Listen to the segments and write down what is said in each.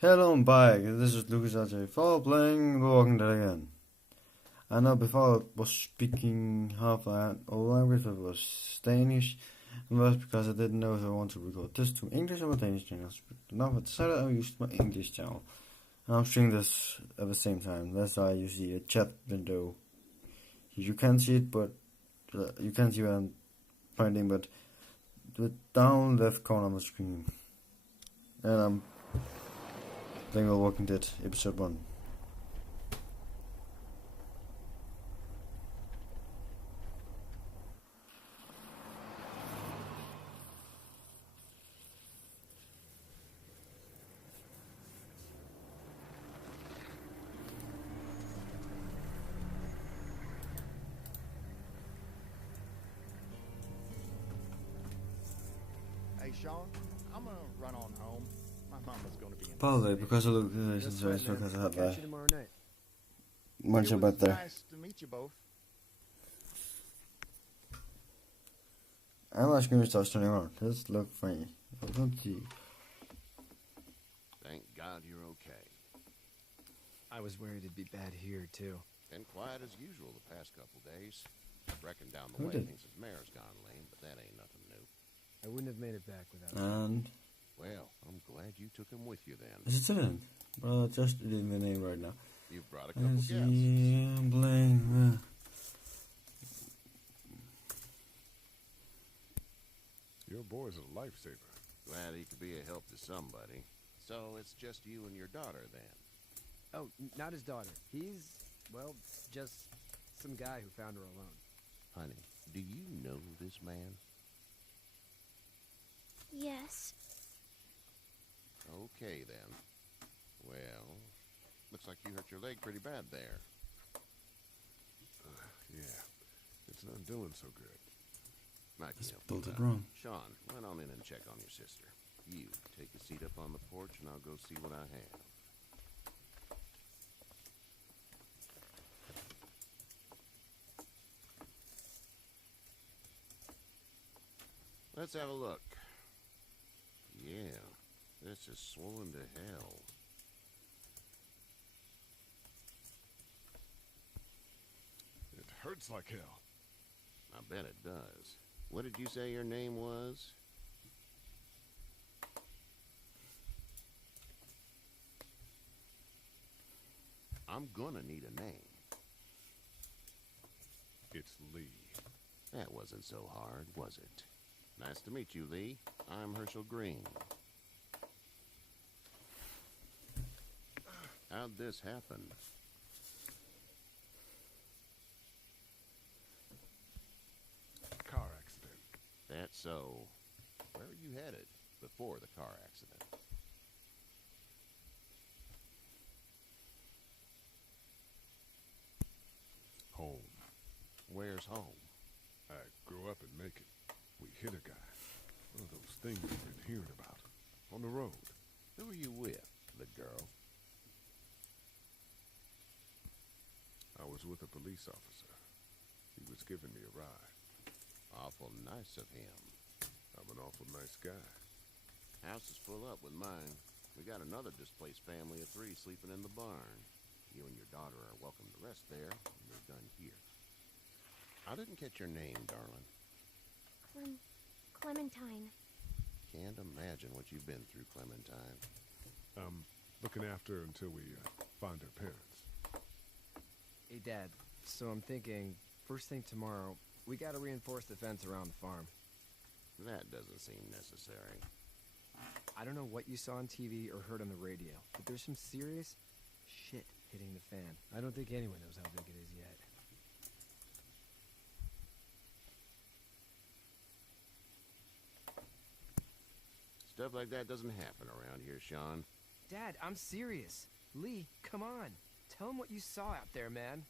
Hello, I'm back. This is Lucas AJ for playing The Walking Dead again. I know before I was speaking half an old language, it was Danish, and that's because I didn't know if I want to record this to English or Danish channels. But now I decided I used my English channel. And I'm streaming this at the same time. That's why you see a chat window. You can't see it, but you can't see where I'm pointing, but the down left corner of the screen. And I'm playing The Walking Dead episode 1. Hey, Sean, I'm gonna run on home. My mama's gonna be in. Probably because I look That's right, man. because I have Catch you tomorrow night. much It about was there. nice to meet you both. I'm asking you to start turning around. Just look funny. I don't see. Thank God you're okay. I was worried it'd be bad here, too. Been quiet as usual the past couple days. Reckon down the Who way did? thinks his mare's gone lame, but that ain't nothing new. I wouldn't have made it back without And Well, I'm glad you took him with you then. is it still in? Well, just reading the name right now. You've brought a couple Let's guests. see. I'm playing. Your boy's a lifesaver. Glad he could be a help to somebody. So it's just you and your daughter then. Oh, not his daughter. He's, well, just some guy who found her alone. Honey, do you know this man? Yes. Okay then. Well, looks like you hurt your leg pretty bad there. Yeah, it's not doing so good. I can Just help built you it out. wrong. Sean, run on in and check on your sister. You take a seat up on the porch and I'll go see what I have. Let's have a look. Yeah, this is swollen to hell. It hurts like hell. I bet it does. What did you say your name was? I'm gonna need a name. It's Lee. That wasn't so hard, was it? Nice to meet you, Lee. I'm Herschel Green. How'd this happen? Car accident. That's so. Where were you headed before the car accident? Home. Where's home? I grew up in Macon. We hit a guy. One of those things you've been hearing about. On the road. Who were you with? The girl? I was with a police officer. He was giving me a ride. Awful nice of him. I'm an awful nice guy. House is full up with mine. We got another displaced family of 3 sleeping in the barn. You and your daughter are welcome to rest there when we're done here. I didn't catch your name, darling. Clementine. Can't imagine what you've been through, Clementine. Looking after her until we find her parents. Hey, Dad, so I'm thinking, first thing tomorrow, we gotta reinforce the fence around the farm. That doesn't seem necessary. I don't know what you saw on TV or heard on the radio, but there's some serious shit hitting the fan. I don't think anyone knows how big it is yet. Stuff like that doesn't happen around here, Sean. Dad, I'm serious. Lee, come on. Tell him what you saw out there, man.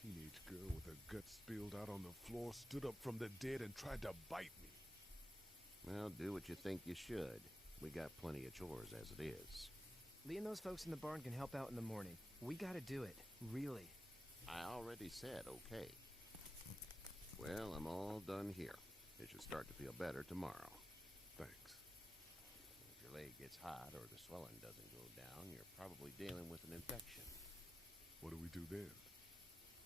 Teenage girl with her guts spilled out on the floor stood up from the dead and tried to bite me. Well, do what you think you should. We got plenty of chores as it is. Lee and those folks in the barn can help out in the morning. We gotta do it. Really. I already said okay. Well, I'm all done here. It should start to feel better tomorrow. Thanks. If your leg gets hot or the swelling doesn't go down, you're probably dealing with an infection. What do we do then?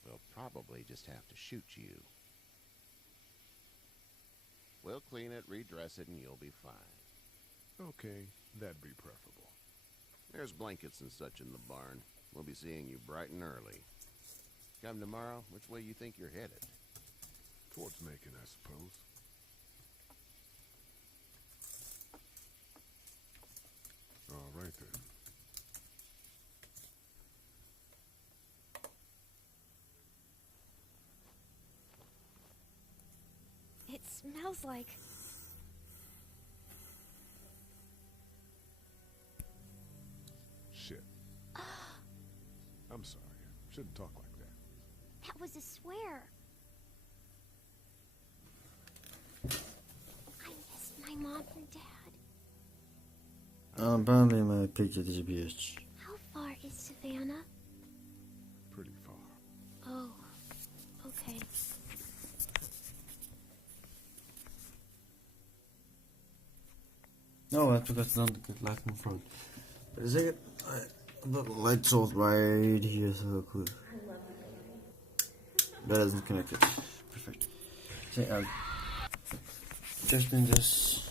We'll probably just have to shoot you. We'll clean it, redress it, and you'll be fine. Okay, that'd be preferable. There's blankets and such in the barn. We'll be seeing you bright and early. Come tomorrow, which way you think you're headed? Towards Macon, I suppose. All right, then. It smells like... Shit. I'm sorry. Shouldn't talk like that. That was a swear. I miss my mom and dad. Apparently my picture disappeared. How far is Savannah? Pretty far. Oh, okay. No, I forgot to get light in front. Wait a second. The light source right here, so cool. That isn't connected. Perfect. See, just doing this.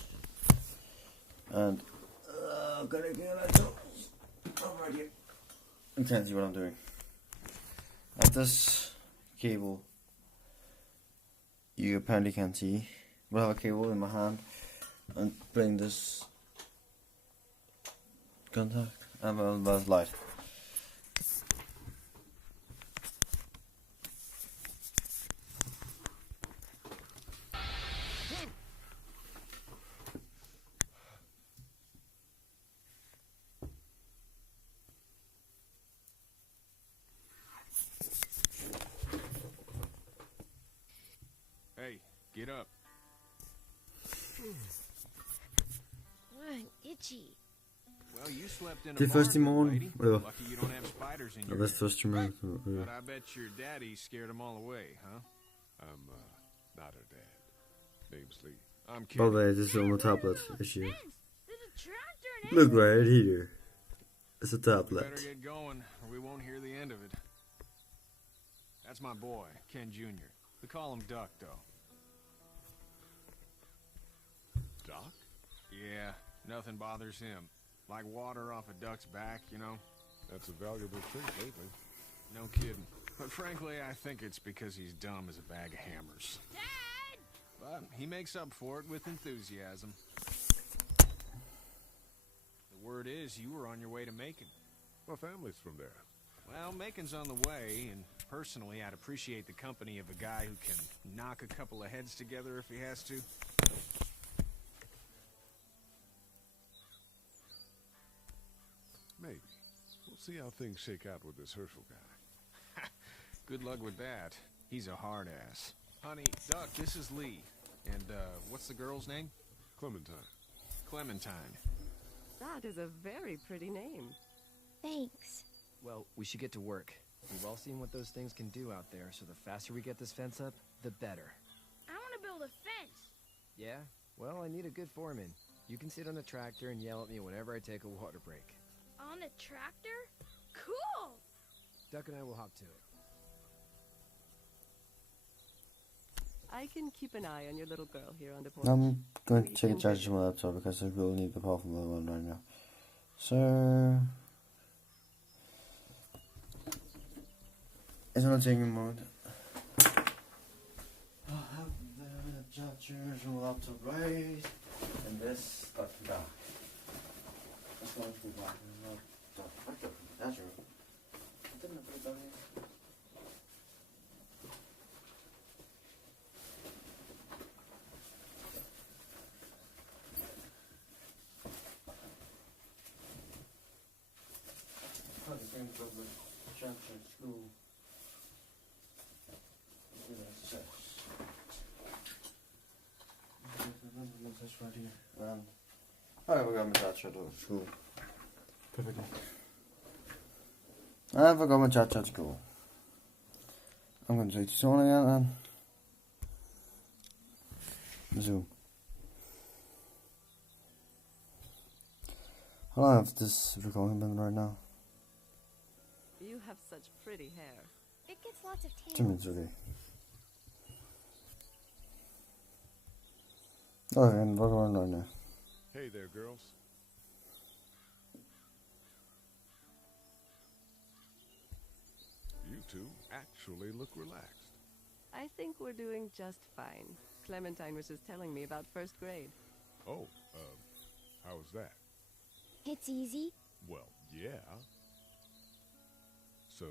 And gotta get a light source. Right here. You can't see what I'm doing. Like this cable, you apparently can't see. I have a cable in my hand and bring this contact and the light. Hey, get up. I'm itchy. Well, you slept in a The first barn, morning, lady. well, Lucky you don't have spiders in your that's ear. first remote. But I bet your daddy scared them all away, huh? I'm, not her dad. Name's Lee. I'm By kidding. the way, this is on the tablet issue. There's a tractor in Look right here. It's a We better tablet. get going, or we won't hear the end of it. That's my boy, Ken Jr. We call him Duck, though. Doc? Yeah, nothing bothers him. Like water off a duck's back, you know? That's a valuable trait lately. No kidding. But frankly, I think it's because he's dumb as a bag of hammers. Dad! But he makes up for it with enthusiasm. The word is you were on your way to Macon. My family's from there. Well, Macon's on the way, and personally, I'd appreciate the company of a guy who can knock a couple of heads together if he has to. Maybe. We'll see how things shake out with this Herschel guy. Good luck with that. He's a hard ass. Honey, Duck, this is Lee. And, what's the girl's name? Clementine. Clementine. That is a very pretty name. Thanks. Well, we should get to work. We've all seen what those things can do out there, so the faster we get this fence up, the better. I want to build a fence. Yeah? Well, I need a good foreman. You can sit on the tractor and yell at me whenever I take a water break. On a tractor? Cool! Duck and I will hop to it. I can keep an eye on your little girl here on the porch. I'm going to take a charge from my laptop because I really need the power from the other one right now. So it's gonna take a moment. I have the charger from the laptop right, and this up and down. That's going to be back in the laptop. That's true. Didn't I put it down here? School. That's right here. I forgot my cha-cha to school. Perfectly. I forgot my cha-cha to school. I'm going to take this on again and Zo. How long have this recording been right now? You have such pretty hair. It gets lots of 2 tan. minutes already. Oh, and what going on now? Hey there, girls. You two actually look relaxed. I think we're doing just fine. Clementine was just telling me about first grade. Oh, how was that? It's easy. Well, yeah. So,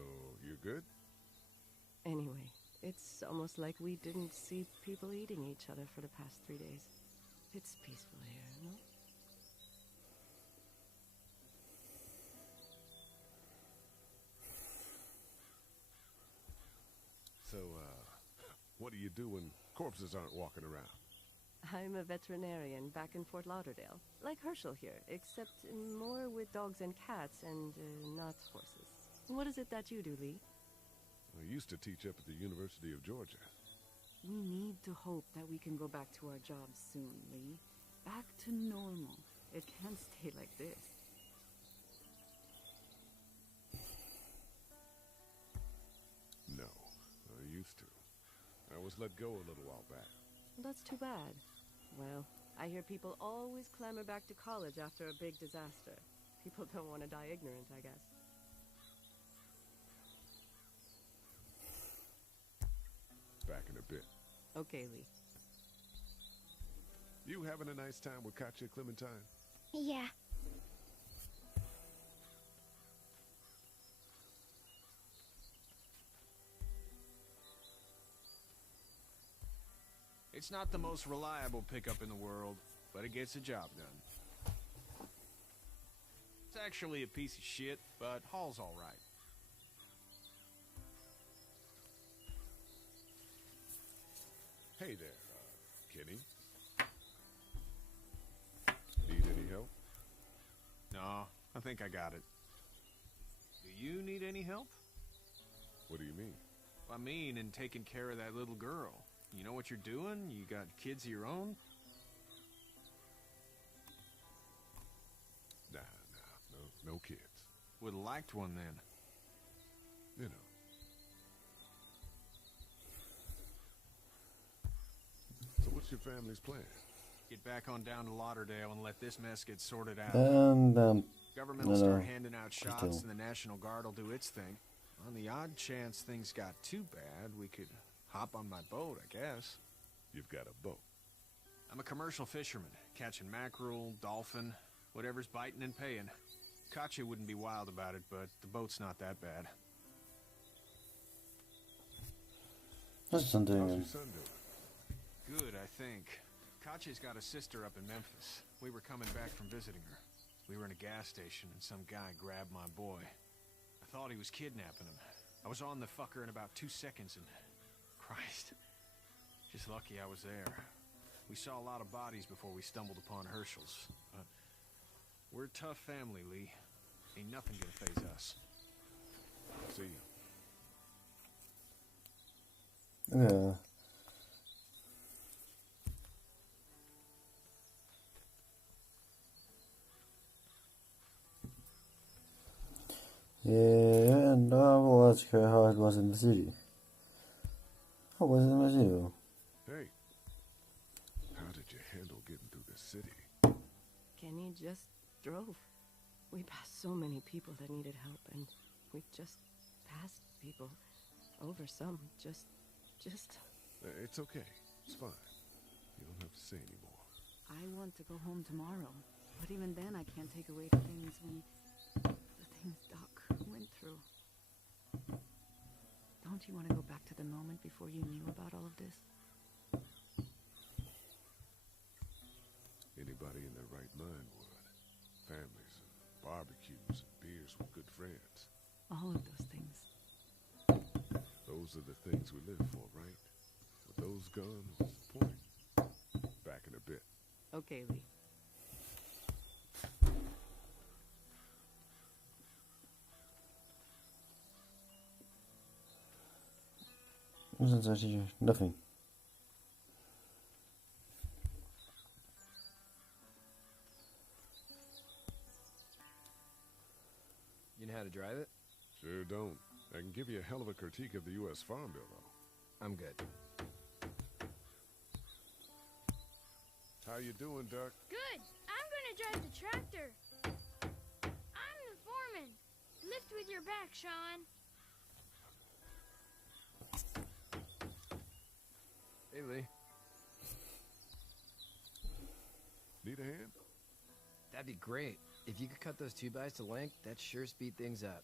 you're good? Anyway, it's almost like we didn't see people eating each other for the past 3 days. It's peaceful here, no? So, what do you do when corpses aren't walking around? I'm a veterinarian back in Fort Lauderdale, like Herschel here, except more with dogs and cats and not horses. What is it that you do, Lee? I used to teach up at the University of Georgia. We need to hope that we can go back to our jobs soon, Lee. Back to normal. It can't stay like this. No, I used to. I was let go a little while back. That's too bad. Well, I hear people always clamor back to college after a big disaster. People don't want to die ignorant, I guess. Back in a bit. Okay, Lee. You having a nice time with Katya, Clementine? Yeah. It's not the most reliable pickup in the world, but it gets the job done. It's actually a piece of shit, but haul's all right. Hey there, Kenny. Need any help? No, I think I got it. Do you need any help? What do you mean? I mean, in taking care of that little girl. You know what you're doing? You got kids of your own? Nah, no kids. Would've liked one then. You know. So what's your family's plan? Get back on down to Lauderdale and let this mess get sorted out. Government will no, start handing out still. shots and the National Guard will do its thing. On the odd chance things got too bad, we could hop on my boat, I guess. You've got a boat. I'm a commercial fisherman, catching mackerel, dolphin, whatever's biting and paying. Katya wouldn't be wild about it, but the boat's not that bad. How's your son How's doing? your son doing? Good, I think. Katya's got a sister up in Memphis. We were coming back from visiting her. We were in a gas station and some guy grabbed my boy. I thought he was kidnapping him. I was on the fucker in about 2 seconds and... Christ. Just lucky I was there. We saw a lot of bodies before we stumbled upon Herschel's. But we're a tough family, Lee. Ain't nothing gonna faze us. See you. Yeah. Yeah, and I will ask her how it was in the city. How was it in the city? Hey. How did you handle getting through the city? Kenny just drove. We passed so many people that needed help, and we just passed people. Over some, just... It's okay. It's fine. You don't have to say anymore. I want to go home tomorrow. But even then, I can't take away the things the things Doc went through. Don't you want to go back to the moment before you knew about all of this? Anybody in their right mind would. Families, and barbecues, and beers with good friends. All of those things. Those are the things we live for, right? With those gone, what's the point? Back in a bit. Okay, Lee. What's inside here? Nothing. how to drive it? Sure don't. I can give you a hell of a critique of the U.S. Farm Bill, though. I'm good. How you doing, Duck? Good. I'm gonna drive the tractor. I'm the foreman. Lift with your back, Sean. Hey, Lee. Need a hand? That'd be great. If you could cut those 2x to length, that'd sure speed things up.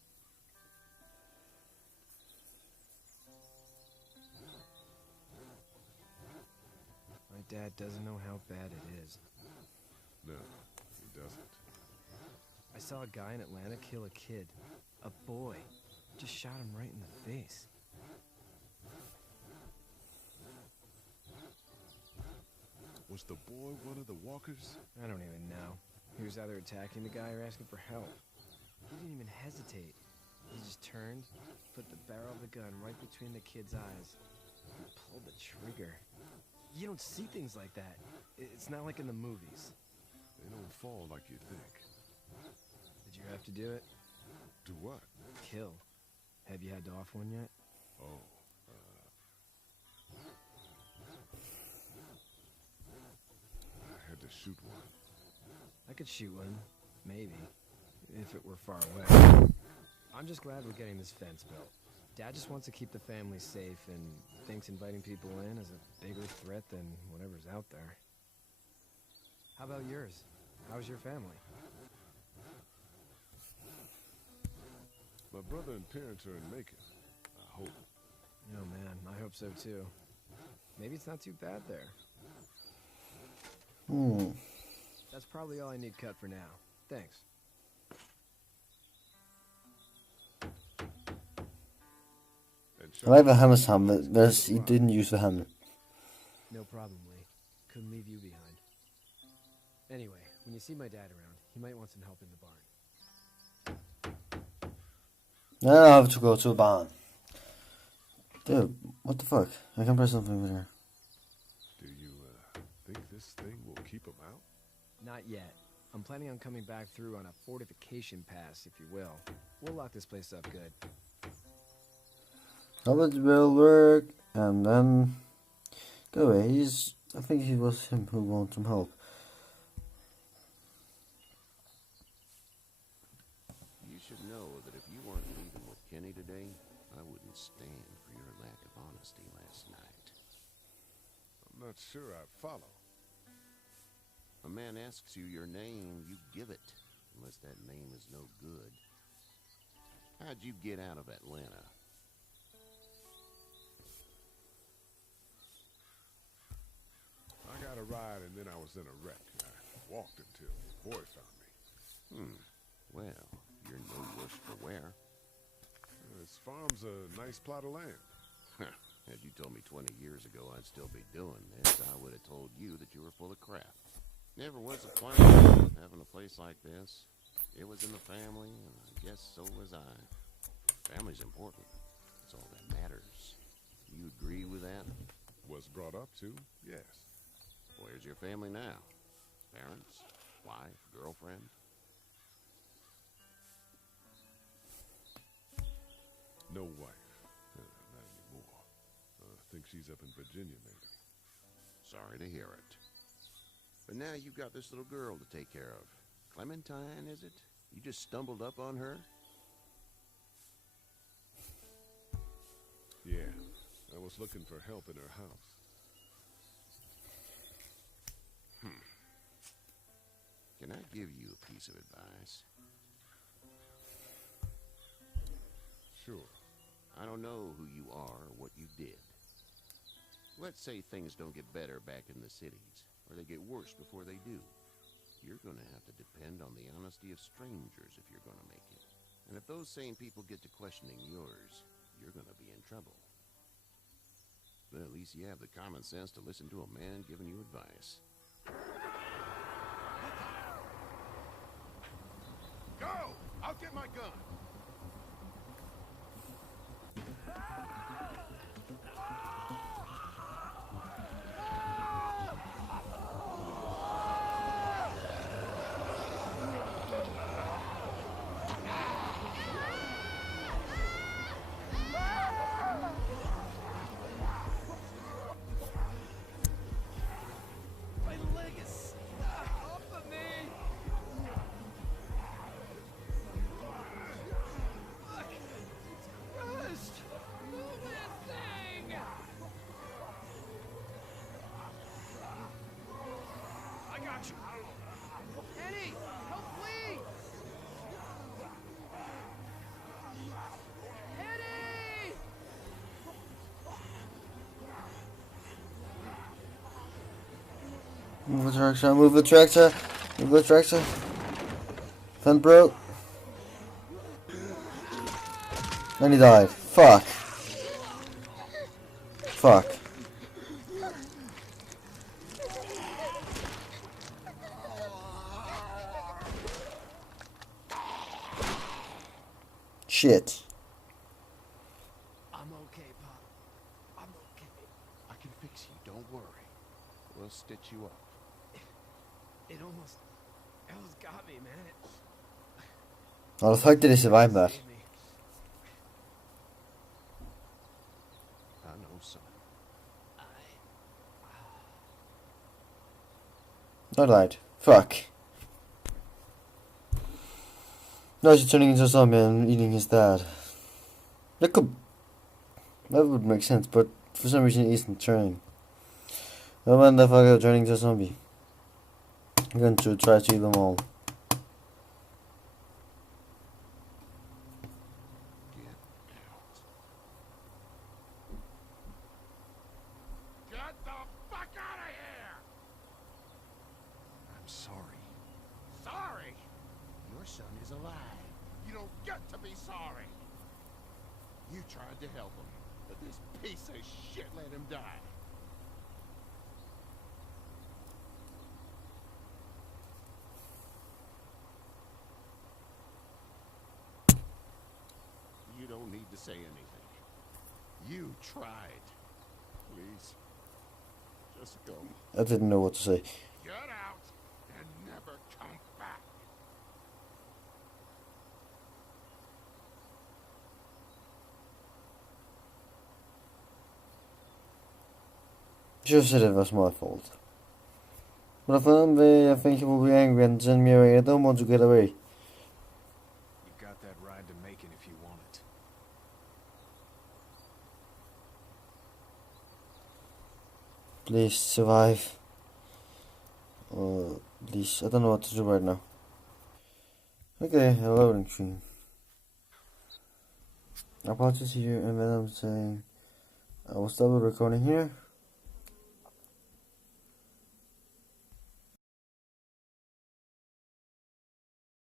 My dad doesn't know how bad it is. No, he doesn't. I saw a guy in Atlanta kill a kid. A boy. Just shot him right in the face. Was the boy one of the walkers? I don't even know. He was either attacking the guy or asking for help. He didn't even hesitate. He just turned, put the barrel of the gun right between the kid's eyes, and pulled the trigger. You don't see things like that. It's not like in the movies. They don't fall like you think. Did you have to do it? Do what? Kill. Have you had to off one yet? Oh, I had to shoot one. I could shoot one. Maybe. If it were far away. I'm just glad we're getting this fence built. Dad just wants to keep the family safe and thinks inviting people in is a bigger threat than whatever's out there. How about yours? How's your family? My brother and parents are in Macon. I hope. Oh man, I hope so too. Maybe it's not too bad there. That's probably all I need cut for now. Thanks. I like the hammer's hammer. He didn't use the hammer. No problem, Lee. Couldn't leave you behind. Anyway, when you see my dad around, he might want some help in the barn. Now I have to go to a barn. Dude, what the fuck? I can press something over here. Do you, think this thing will keep him out? Not yet. I'm planning on coming back through on a fortification pass, if you will. We'll lock this place up good. How it will work, and then go away. I think it was him who wanted some help. You should know that if you weren't leaving with Kenny today, I wouldn't stand for your lack of honesty last night. I'm not sure I follow. A man asks you your name, you give it, unless that name is no good. How'd you get out of Atlanta? I got a ride and then I was in a wreck. I walked until the boy found me. Well, you're no worse for wear. This farm's a nice plot of land. Had you told me 20 years ago I'd still be doing this, I would have told you that you were full of crap. Never was a plan on having a place like this. It was in the family, and I guess so was I. Family's important. It's all that matters. You agree with that? Was brought up to, yes. Where's your family now? Parents? Wife? Girlfriend? No wife. Not anymore. I think she's up in Virginia, maybe. Sorry to hear it. But now you've got this little girl to take care of. Clementine, is it? You just stumbled up on her? Yeah. I was looking for help in her house. Can I give you a piece of advice? Sure. I don't know who you are or what you did. Let's say things don't get better back in the cities, or they get worse before they do. You're going to have to depend on the honesty of strangers if you're going to make it. And if those same people get to questioning yours, you're going to be in trouble. But at least you have the common sense to listen to a man giving you advice. Go! I'll get my gun! Eddie, help please! Eddie! Move the tractor, move the tractor, move the tractor. Fence broke. And he died. Fuck. Fuck. Shit. I'm okay, Pop. I'm okay. I can fix you, don't worry. We'll stitch you up. It almost got me, man. How the fuck did he survive that? Saved me. I know, son. I died. Fuck. Now she's turning into a zombie and eating his dad. That would make sense, but for some reason it isn't turning. No motherfucker turning into a zombie. I'm going to try to eat them all. Get the fuck out of here! I'm sorry. Sorry? Your son is alive. You don't get to be sorry. You tried to help him, but this piece of shit let him die. You don't need to say anything. You tried. Please. Just go. I didn't know what to say. Get out and never come back. Just said it was my fault. But I think you will be angry and send me away. I don't want to get away. You got that ride to Macon if you want it. Please survive. Please, I don't know what to do right now. Okay, a loading screen. I'll probably see you and then I'm saying I will stop the recording here.